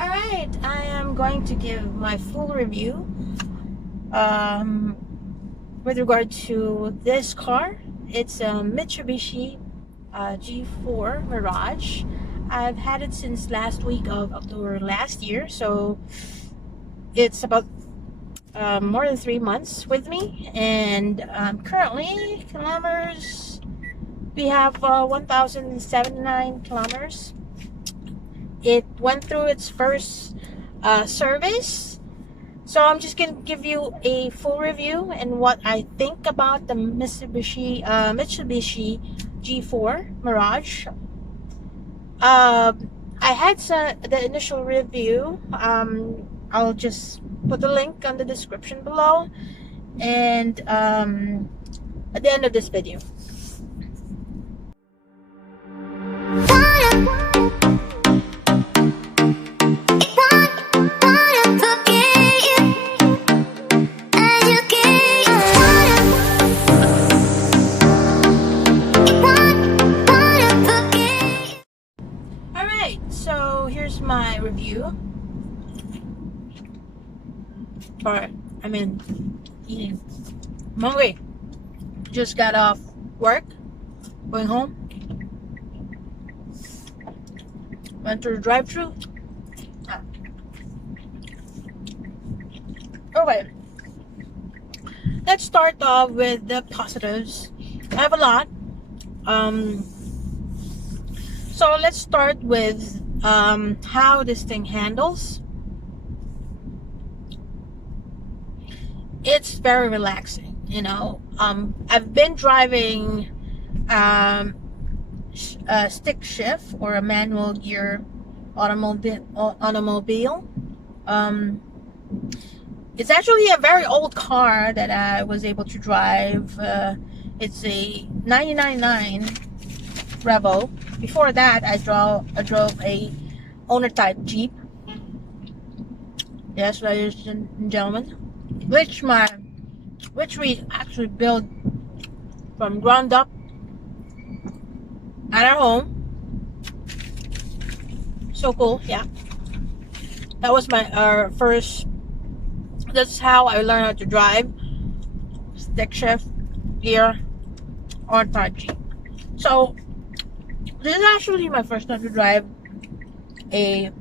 Alright, I am going to give my full review with regard to this car. It's a Mitsubishi G4 Mirage. I've had it since last week of October last year, so it's about more than 3 months with me, and currently kilometers, we have 1,079 kilometers. It went through its first service, so I'm just gonna give you a full review and what I think about the Mitsubishi G4 Mirage. I had the initial review. I'll just put the link on the description below, and at the end of this video. So here's my review. Alright, I'm eating. I'm hungry. Just got off work, going home. Went through the drive-thru. Okay, let's start off with the positives. I have a lot. So let's start with how this thing handles. It's very relaxing, you know. I've been driving a stick shift or a manual gear automobile. It's actually a very old car that I was able to drive. It's a 999 Revo. Before that, I drove a owner type Jeep. Yes, ladies and gentlemen, which we actually built from ground up at our home. So cool, yeah. That was our first. That's how I learned how to drive stick shift gear owner type Jeep. So this is actually my first time to drive an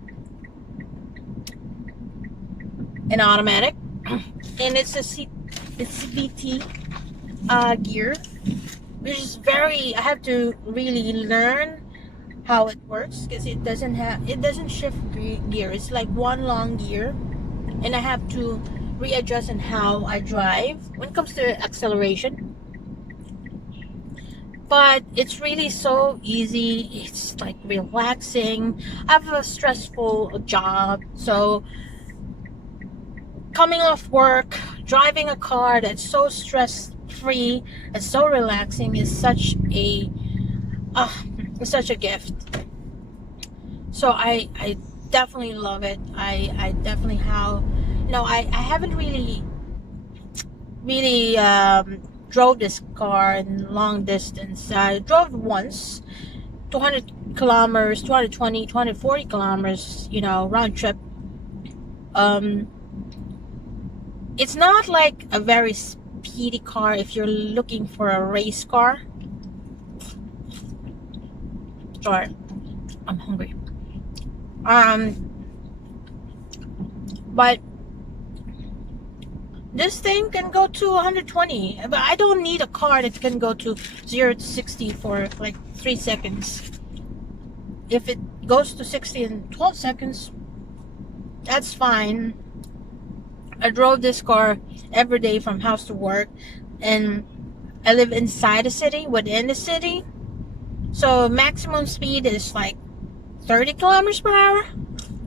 automatic, and it's a CVT gear, which is I have to really learn how it works, because it doesn't shift gear. It's like one long gear, and I have to readjust in how I drive when it comes to acceleration. But it's really so easy. It's like relaxing. I have a stressful job, so coming off work, driving a car that's so stress-free and so relaxing is such a gift. So I definitely love it. I definitely have, you know, I haven't really drove this car in long distance. I drove once, 200 kilometers, 220, 240 kilometers, you know, round trip. It's not like a very speedy car if you're looking for a race car. Sorry, I'm hungry. But this thing can go to 120, but I don't need a car that can go to 0 to 60 for like 3 seconds. If it goes to 60 in 12 seconds, that's fine. I drove this car every day from house to work, and I live inside the city, within the city. So maximum speed is like 30 kilometers per hour.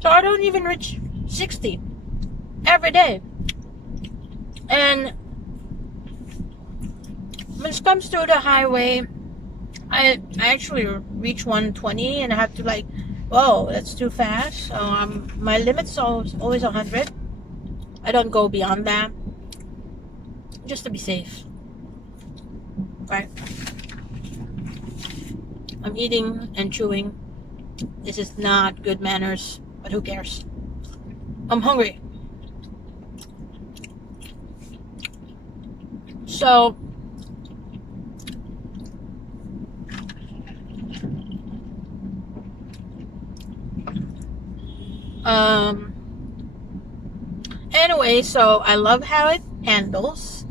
So I don't even reach 60 every day. And when it comes to the highway, I actually reach 120, and I have to like, whoa, that's too fast. So my limit's always 100. I don't go beyond that, just to be safe. Right? I'm eating and chewing. This is not good manners, but who cares? I'm hungry. So anyway, so I love how it handles.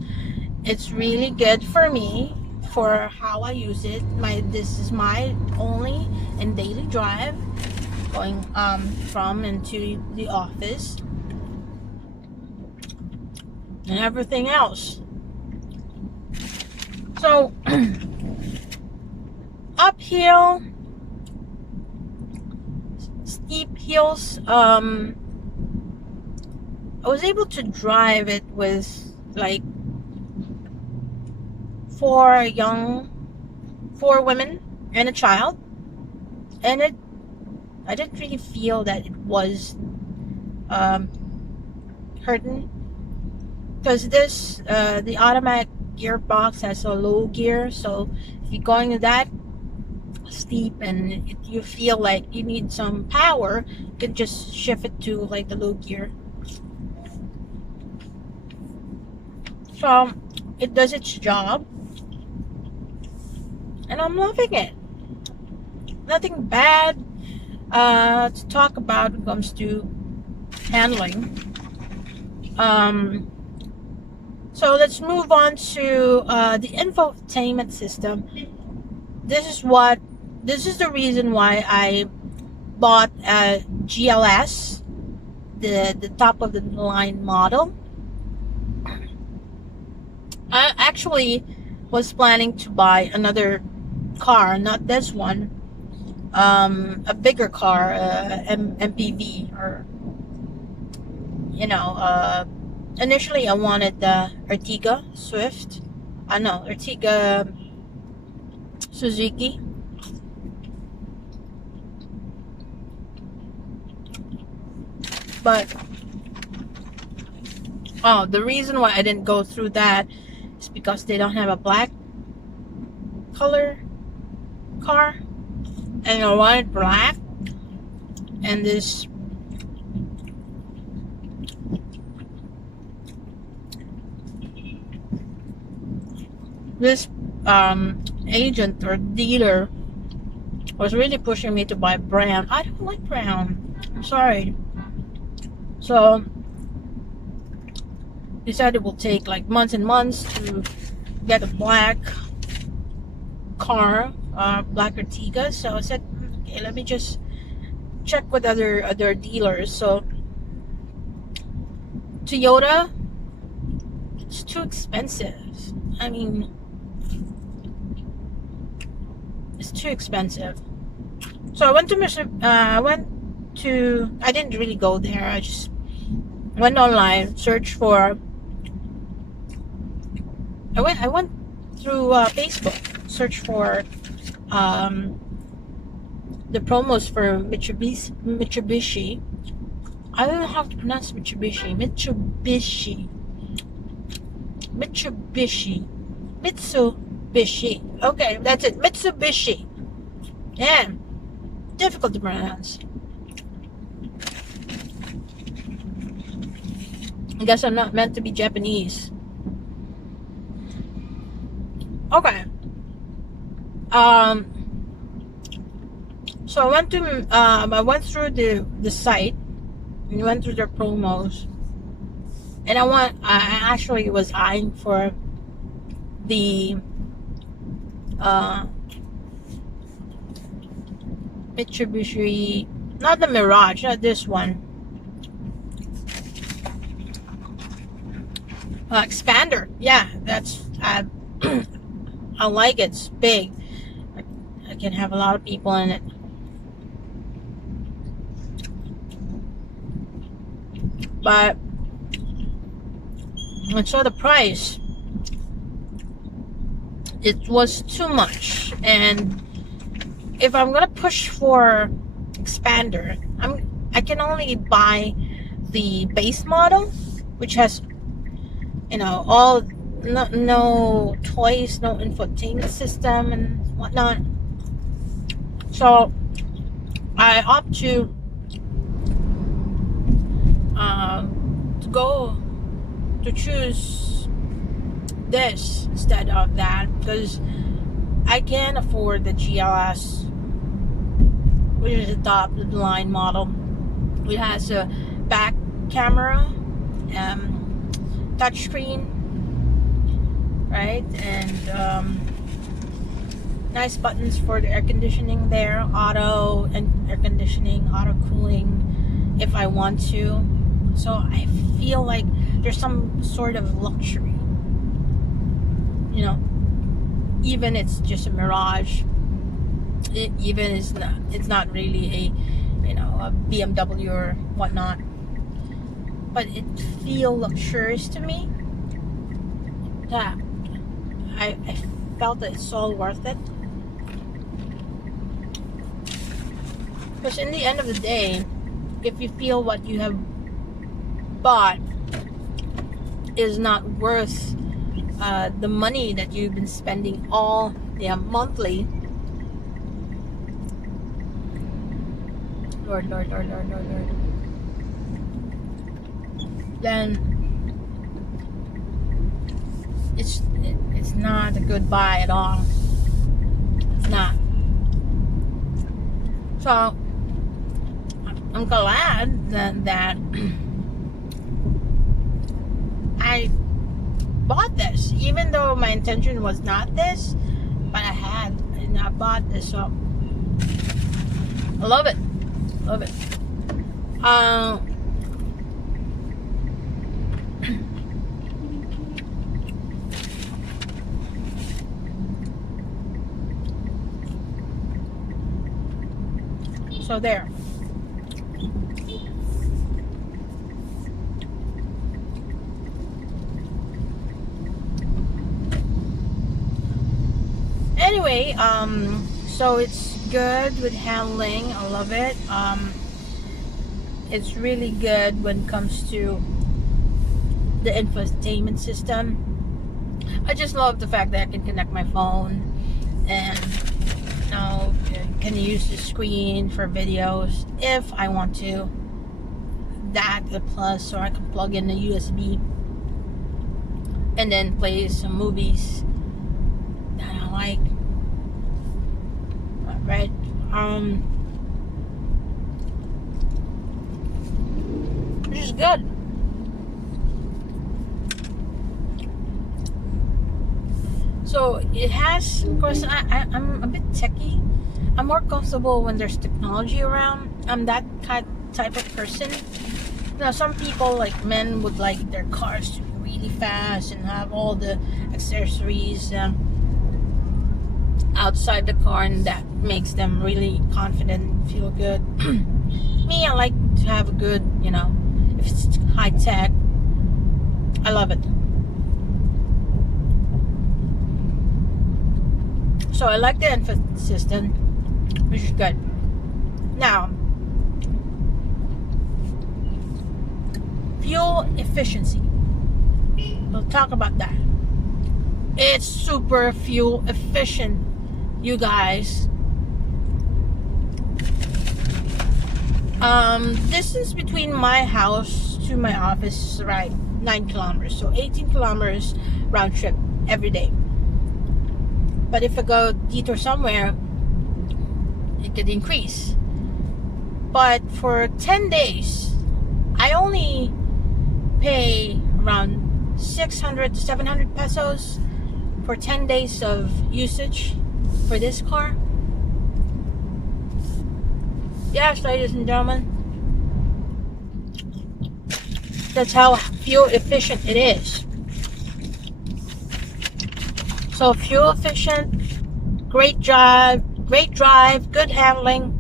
It's really good for me for how I use it. This is my only and daily drive going from and to the office and everything else. So uphill, steep hills, I was able to drive it with like four women and a child, and I didn't really feel that it was hurting, because the automatic gearbox has a low gear, so if you're going to that steep and you feel like you need some power, you can just shift it to like the low gear. So it does its job, and I'm loving it. Nothing bad to talk about when it comes to handling. So let's move on to the infotainment system. This is the reason why I bought a GLS, the top of the line model. I actually was planning to buy another car, not this one, a bigger car, MPV, or initially I wanted the Ertiga Swift. No, Ertiga Suzuki. But the reason why I didn't go through that is because they don't have a black color car, and I wanted black. And this agent or dealer was really pushing me to buy brown. I don't like brown, I'm sorry. So he said it will take like months and months to get a black car, black Ertiga. So I said, okay, let me just check with other dealers. So Toyota, it's too expensive. I mean, it's too expensive. So I went to I didn't really go there. I just went online, searched for. I went through Facebook, searched for the promos for Mitsubishi. I don't know how to pronounce Mitsubishi. Mitsubishi. Okay, that's it. Mitsubishi. Yeah, difficult to pronounce. I guess I'm not meant to be Japanese. Okay. So I went through the site and went through their promos, and I actually was eyeing for the Mitsubishi, not the Mirage, not this one. Expander, yeah, that's I like it. It's big. I can have a lot of people in it. But when I saw the price, it was too much. And if I'm gonna push for Expander, I can only buy the base model, which has, all no toys, no infotainment system and whatnot. So I opt to go to choose this instead of that, because I can afford the GLS, which is the top of the line model. It has a back camera, touchscreen, right, and nice buttons for the air conditioning there, auto and air conditioning, auto cooling if I want to. So I feel like there's some sort of luxury, you know, even it's just a Mirage. It's not really a, you know, a BMW or whatnot, but it feels luxurious to me, that I felt that it's all worth it. Because in the end of the day, if you feel what you have bought is not worth the money that you've been spending all monthly, Lord, then it's not a good buy at all. It's not. So I'm glad that I bought this, even though my intention was not this, but I bought this, so I love it. So there. Anyway, so it's good with handling. I love it. It's really good when it comes to the infotainment system. I just love the fact that I can connect my phone and, you know, can use the screen for videos if I want to. That the plus, so I can plug in the USB and then play some movies that I like. Right? Which is good. So it has, of course, I'm a bit techie. I'm more comfortable when there's technology around. I'm that type of person. Now, some people, like men, would like their cars to be really fast and have all the accessories outside the car, and that makes them really confident, feel good. Me, I like to have a good, you know, if it's high tech, I love it. So I like the info system, which is good. Now, fuel efficiency. We'll talk about that. It's super fuel efficient, you guys. Distance between my house to my office is right 9 kilometers, so 18 kilometers round trip every day. But if I go detour somewhere, it could increase. But for 10 days, I only pay around 600 to 700 pesos for 10 days of usage for this car. Yes, ladies and gentlemen, that's how fuel efficient it is. So fuel efficient, great drive, good handling.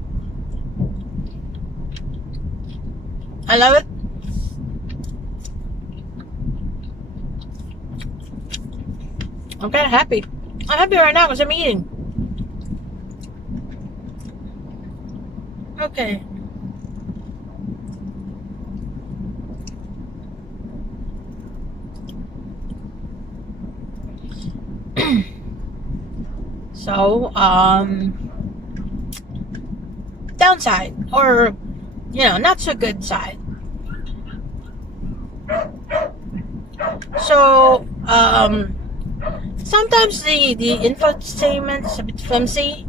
I love it. I'm kind of happy. I'm happy right now because I'm eating. Okay. So, downside, or, you know, not so good side. So sometimes the infotainment is a bit flimsy.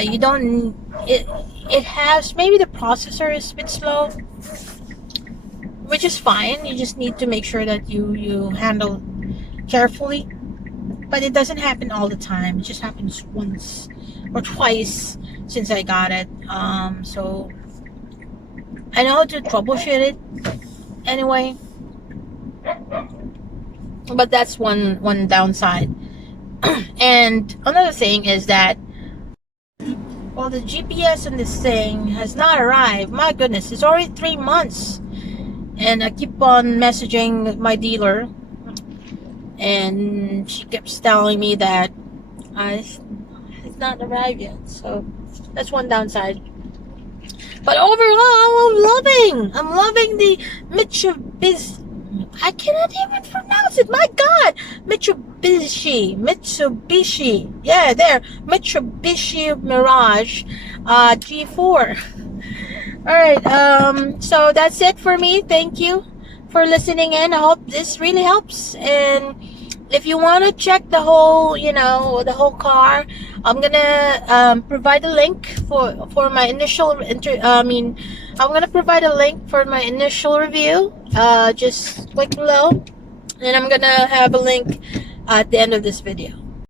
You don't it has, maybe the processor is a bit slow, which is fine. You just need to make sure that you handle carefully. But it doesn't happen all the time. It just happens once or twice since I got it. So I know how to troubleshoot it anyway. But that's one downside. And another thing is that, well, the GPS in this thing has not arrived. My goodness, it's already 3 months. And I keep on messaging my dealer, and she keeps telling me that it's not arrived yet. So that's one downside. But overall, I'm loving the Mitsubishi. I cannot even pronounce it. My God, Mitsubishi. Yeah, there, Mitsubishi Mirage G4. All right. So that's it for me. Thank you for listening in. I hope this really helps. And if you want to check the whole, the whole car, I'm gonna provide a link for my initial I'm gonna provide a link for my initial review. Just click below, and I'm gonna have a link at the end of this video.